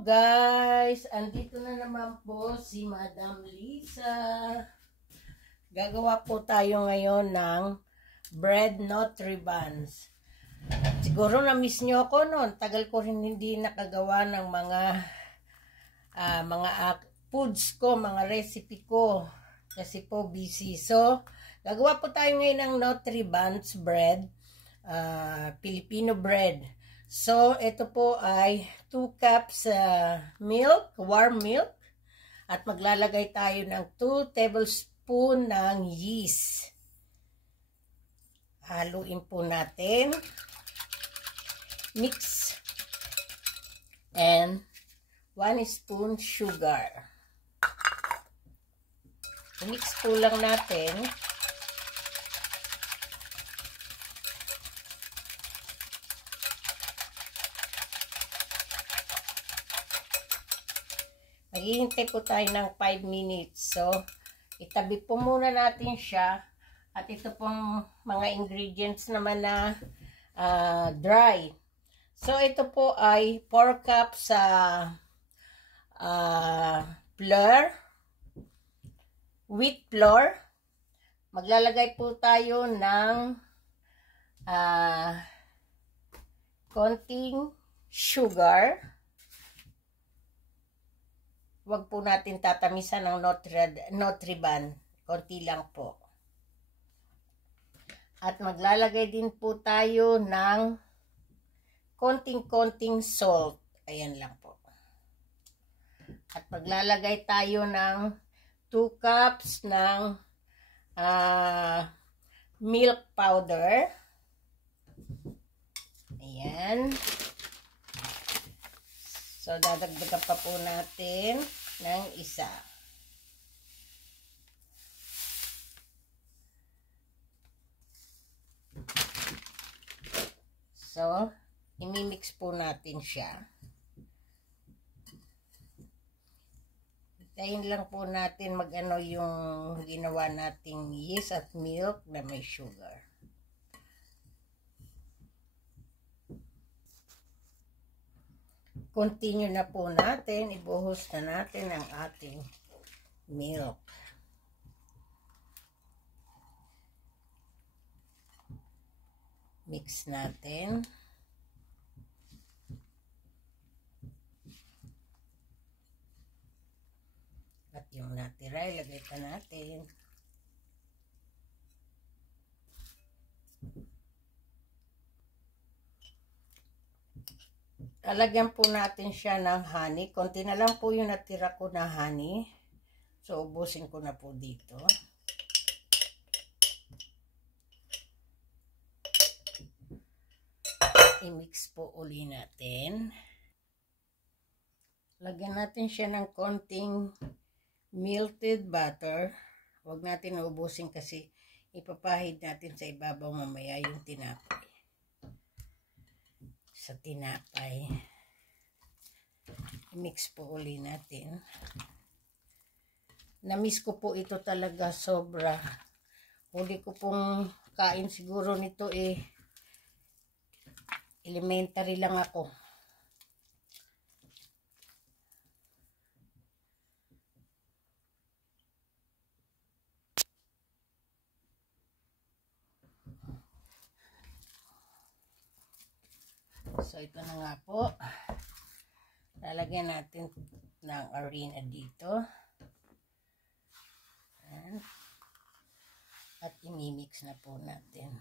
guys! Andito na naman po si Madam Lisa. Gagawa po tayo ngayon ng bread nutri buns. Siguro na-miss nyo ako noon. Tagal ko rin hindi nakagawa ng mga foods ko, mga recipe ko. Kasi po busy. So, gagawa po tayo ngayon ng nutri buns bread. Filipino bread. So, ito po ay 2 cups milk, warm milk. At maglalagay tayo ng 2 tablespoon ng yeast. Haluin po natin. Mix. And 1 spoon sugar. Mix po lang natin. Maghihintay po tayo ng 5 minutes. So, itabi po muna natin siya. At ito pong mga ingredients naman na dry. So, ito po ay 4 cups flour. Wheat flour. Maglalagay po tayo ng konting sugar. Huwag po natin tatamisan ng Nutri-Bun. Konti lang po. At maglalagay din po tayo ng konting-konting salt. Ayan lang po. At maglalagay tayo ng 2 cups ng milk powder. Ayan. So, dadagdagan pa po natin ng isa. So, imimix po natin siya. Tayin lang po natin mag-ano yung ginawa nating yeast at milk na may sugar. Continue na po natin. Ibuhos na natin ang ating milk. Mix natin. At yung natira, ilagay pa natin. Lalagyan po natin siya ng honey. Konti na lang po yung natira ko na honey. So, ubusin ko na po dito. I-mix po uli natin. Lagyan natin siya ng konting melted butter. Huwag natin ubusin kasi ipapahid natin sa ibabaw mamaya yung tinapay. Sa tinapay. I-mix po uli natin. Na-miss ko po ito talaga sobra. Huli ko pong kain siguro nito elementary lang ako. So, ito na nga po. Lalagyan natin ng harina dito. At imimix na po natin.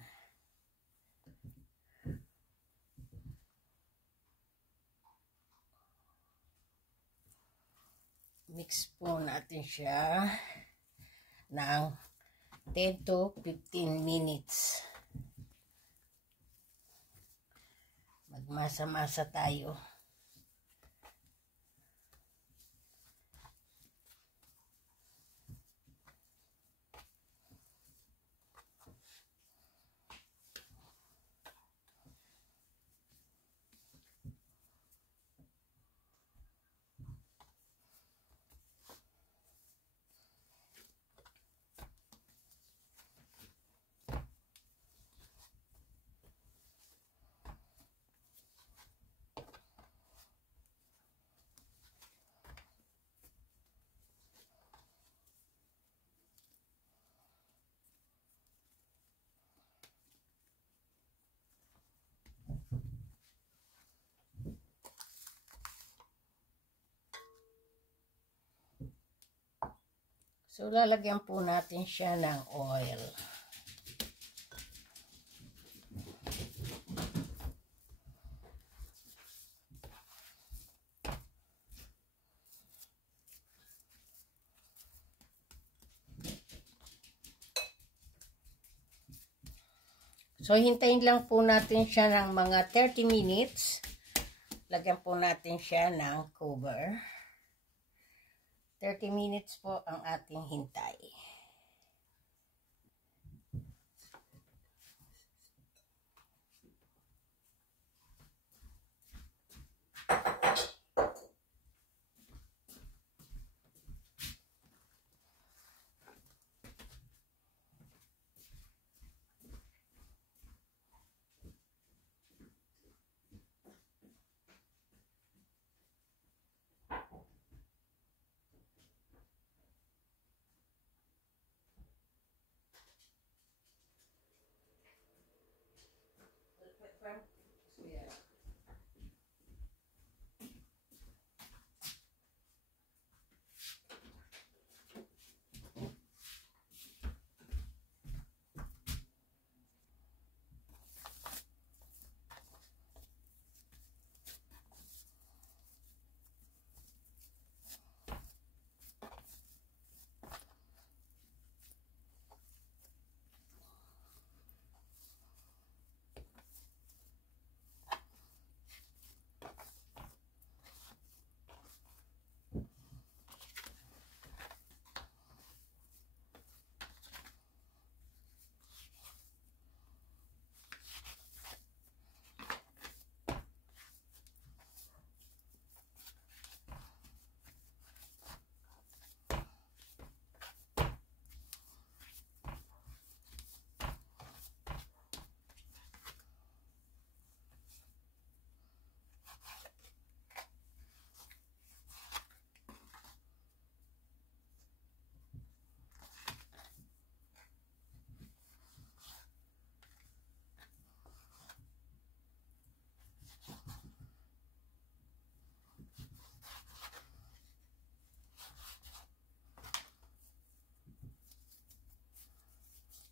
Mix po natin siya ng 10 to 15 minutes. Magmasa-masa tayo. So, lalagyan po natin siya ng oil. So, hintayin lang po natin siya ng mga 30 minutes. Lagyan po natin siya ng cover. 30 minutes po ang ating hintay.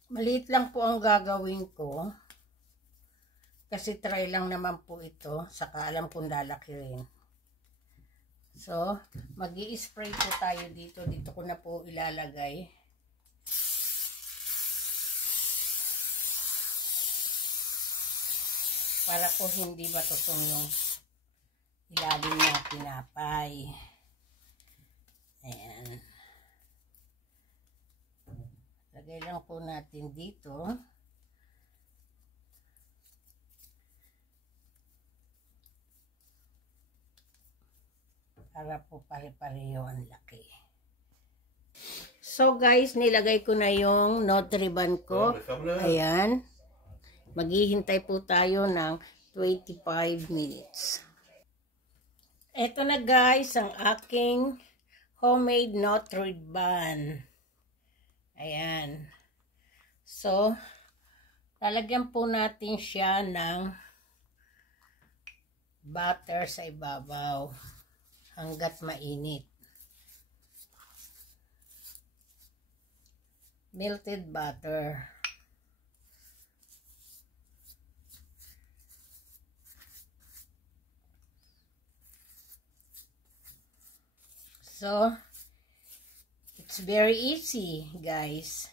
Maliit lang po ang gagawin ko. Kasi try lang naman po ito. Saka alam kong lalaki rin. So, mag-i-spray po tayo dito. Dito ko na po ilalagay. Para po hindi matutong yung ilalim ng tinapay. Ayan. Lagay lang po natin dito. Para po pare-pareho ang laki. So guys, nilagay ko na yung Nutriban ko. Ayan. Maghihintay po tayo ng 25 minutes. Ito na guys, ang aking homemade Nutriban. Ayan. So, lalagyan po natin siya ng butter sa ibabaw hanggat mainit. Melted butter. So, it's very easy, guys.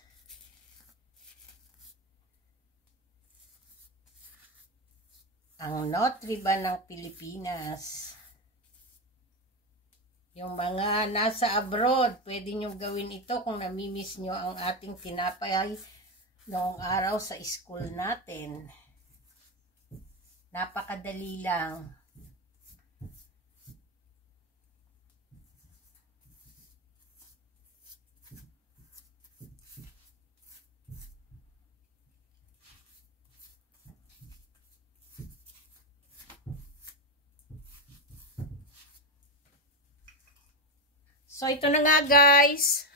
Ang Nutriban ng Pilipinas. Yung mga nasa abroad, pwede nyo gawin ito kung namimiss nyo ang ating tinapay noong araw sa school natin. Napakadali lang. So, ito na nga guys.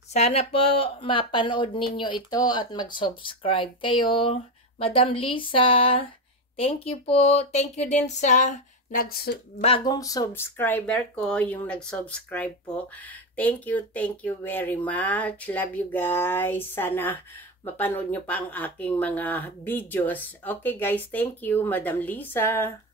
Sana po mapanood ninyo ito at mag-subscribe kayo. Madam Lisa, thank you po. Thank you din sa bagong subscriber ko, yung nag-subscribe po. Thank you very much. Love you guys. Sana mapanood nyo pa ang aking mga videos. Okay guys, thank you, Madam Lisa.